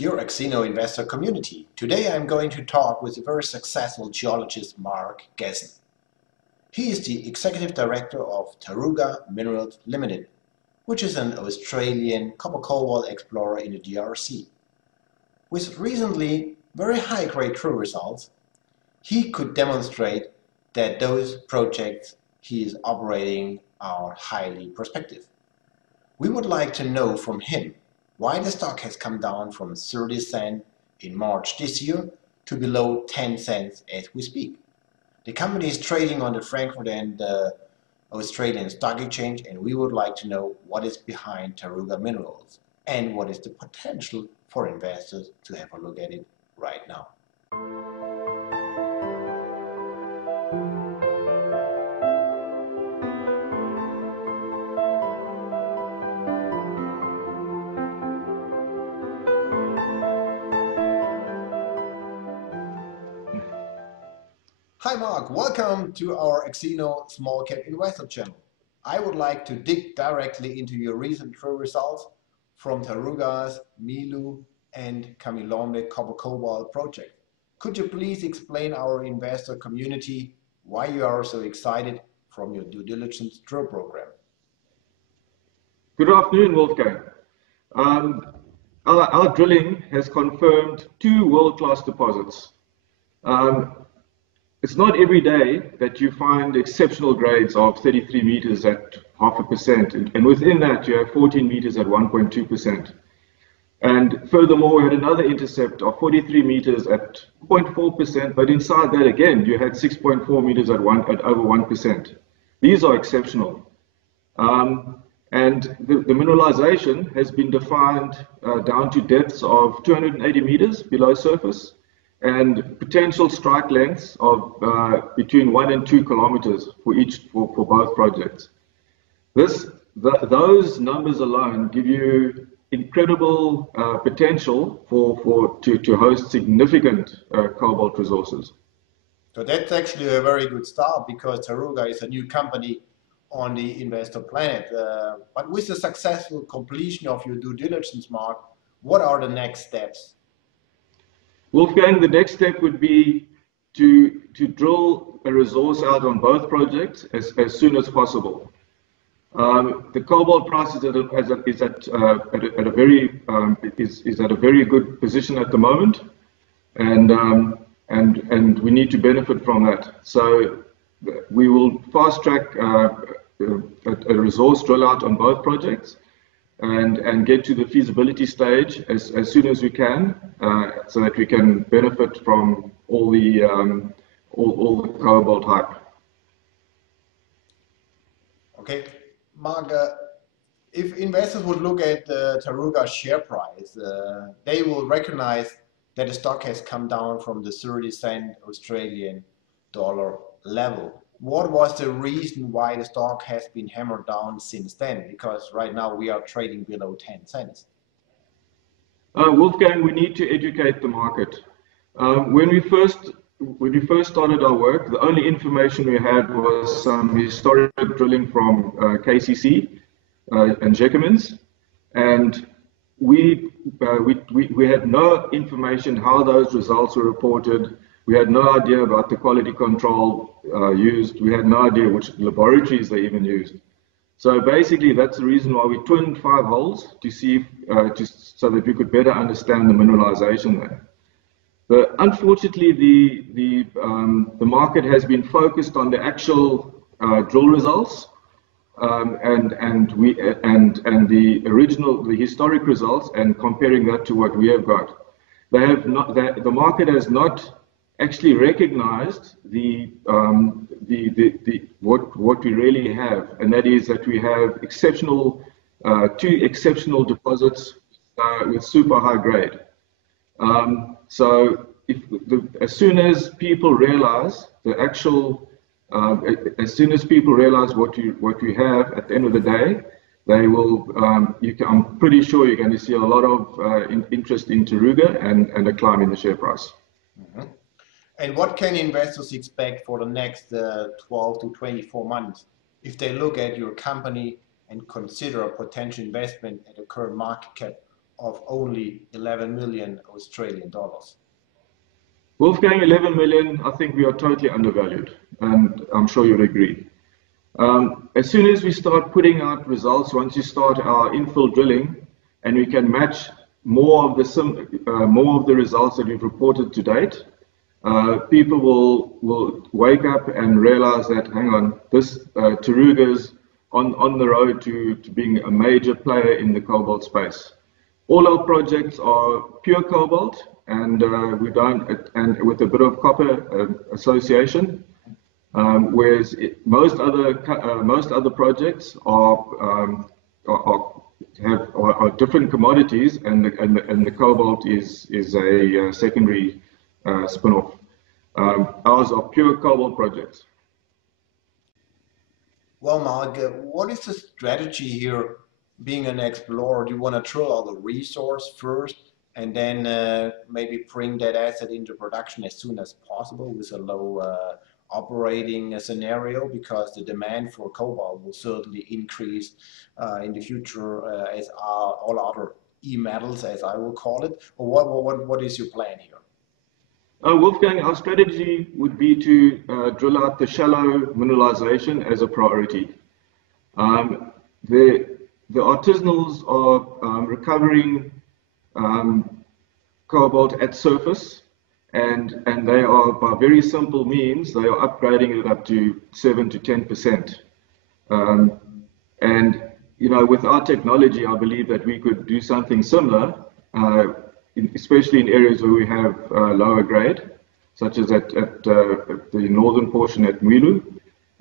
Dear Exino investor community, today I'm going to talk with a very successful geologist, Mark Gessen. He is the executive director of Taruga Minerals Limited, which is an Australian copper-cobalt explorer in the DRC. With recently very high-grade true results, he could demonstrate that those projects he is operating are highly prospective. We would like to know from him why the stock has come down from 30 cents in March this year to below 10 cents as we speak. The company is trading on the Frankfurt and the Australian Stock Exchange, and we would like to know what is behind Taruga Minerals and what is the potential for investors to have a look at it right now. Hi Mark, welcome to our Exino Small Cap Investor channel. I would like to dig directly into your recent true results from Taruga's Milu and Kamilombe copper cobalt project. Could you please explain our investor community why you are so excited from your due diligence drill program? Good afternoon, Wolfgang. Our drilling has confirmed two world-class deposits. It's not every day that you find exceptional grades of 33 meters at 0.5%, and within that you have 14 meters at 1.2%. And furthermore, we had another intercept of 43 meters at 0.4%, but inside that again, you had 6.4 meters at over 1%. These are exceptional. And the mineralization has been defined down to depths of 280 meters below surface, and potential strike lengths of between 1 and 2 kilometers for both projects. Those numbers alone give you incredible potential to host significant cobalt resources. So that's actually a very good start, because Taruga is a new company on the investor planet. But with the successful completion of your due diligence, Mark, what are the next steps? Wolfgang, the next step would be to drill a resource out on both projects as soon as possible. The cobalt price is at a very good position at the moment, and we need to benefit from that. So we will fast track a resource drill out on both projects and get to the feasibility stage as soon as we can, so that we can benefit from all the cobalt hype. Okay, Mark, if investors would look at Taruga share price, they will recognize that the stock has come down from the 30 cent Australian dollar level. What was the reason why the stock has been hammered down since then? Because right now we are trading below 10 cents. Wolfgang, we need to educate the market. When we first started our work, the only information we had was some historic drilling from KCC and Jacobins, and we had no information how those results were reported. We had no idea about the quality control used. We had no idea which laboratories they even used. So basically, that's the reason why we twinned 5 holes to see, so that we could better understand the mineralization there. Unfortunately, the market has been focused on the actual drill results, and the historic results, and comparing that to what we have got. The market has not actually recognized what we really have, and that is that we have two exceptional deposits with super high grade. So as soon as people realize what we have at the end of the day, they will. I'm pretty sure you're going to see a lot of interest in Taruga and a climb in the share price. Mm-hmm. And what can investors expect for the next 12 to 24 months if they look at your company and consider a potential investment at a current market cap of only 11 million Australian dollars? Wolfgang, 11 million, I think we are totally undervalued, and I'm sure you'll agree. As soon as we start putting out results, once you start our infill drilling, and we can match more of the results that we've reported to date, people will wake up and realize that, hang on, this Taruga's on the road to being a major player in the cobalt space. All our projects are pure cobalt, and and with a bit of copper association. Whereas most other projects are different commodities, and the cobalt is a secondary spin-off. Ours are pure cobalt projects. Well, Mark, what is the strategy here? Being an explorer, do you want to drill all the resource first and then maybe bring that asset into production as soon as possible with a low operating scenario, because the demand for cobalt will certainly increase in the future as are all other e-metals, as I will call it? Or what is your plan here? Wolfgang, our strategy would be to drill out the shallow mineralization as a priority. The artisanals are recovering cobalt at surface, and they are, by very simple means, they are upgrading it up to 7 to 10%. And with our technology, I believe that we could do something similar, especially in areas where we have lower grade, such as at the northern portion at Mwilu,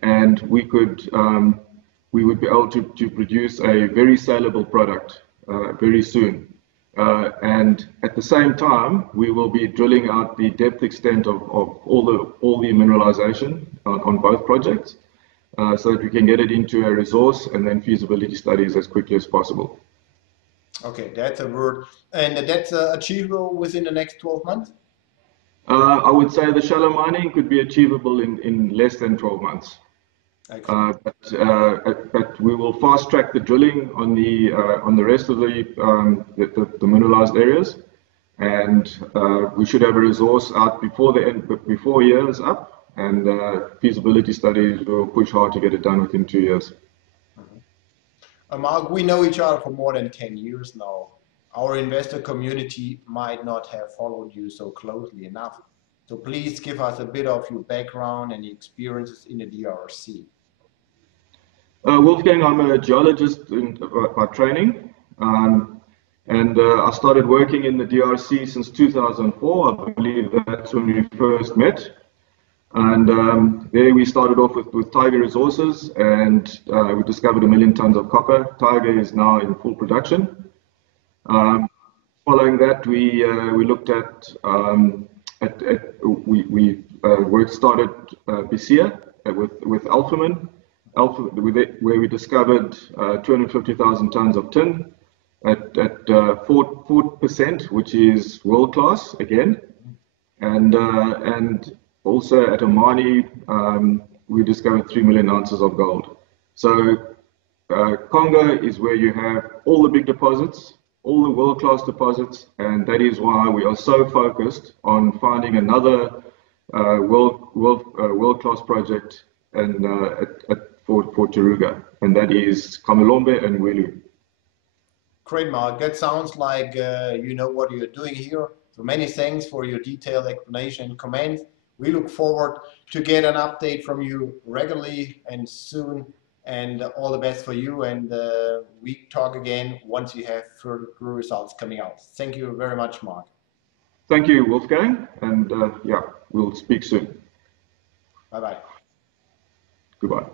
and we would be able to produce a very saleable product very soon. And at the same time, we will be drilling out the depth extent of all the mineralization on both projects, so that we can get it into a resource and then feasibility studies as quickly as possible. Okay, that's a word. And that's achievable within the next 12 months? I would say the shallow mining could be achievable in less than 12 months. But we will fast track the drilling on the rest of the mineralized areas, and we should have a resource out before year is up, and feasibility studies will push hard to get it done within 2 years. Mark, we know each other for more than 10 years now. Our investor community might not have followed you so closely enough. So please give us a bit of your background and experiences in the DRC. Wolfgang, I'm a geologist by training, and I started working in the DRC since 2004. I believe that's when we first met. And there we started off with Tiger Resources, and we discovered 1 million tons of copper. Tiger is now in full production. Following that, we looked at started Bisia with Alphaman, where we discovered 250,000 tons of tin at 4%, which is world class again, and also at Omani, we discovered 3 million ounces of gold. So Congo is where you have all the big deposits, all the world-class deposits, and that is why we are so focused on finding another world-class project for Taruga, and that is Kamilombe and Mwilu. Great, Mark. That sounds like you know what you're doing here. So many thanks for your detailed explanation and comments. We look forward to get an update from you regularly and soon, and all the best for you. And we talk again once you have further results coming out. Thank you very much, Mark. Thank you, Wolfgang, and yeah, we'll speak soon. Bye-bye. Goodbye.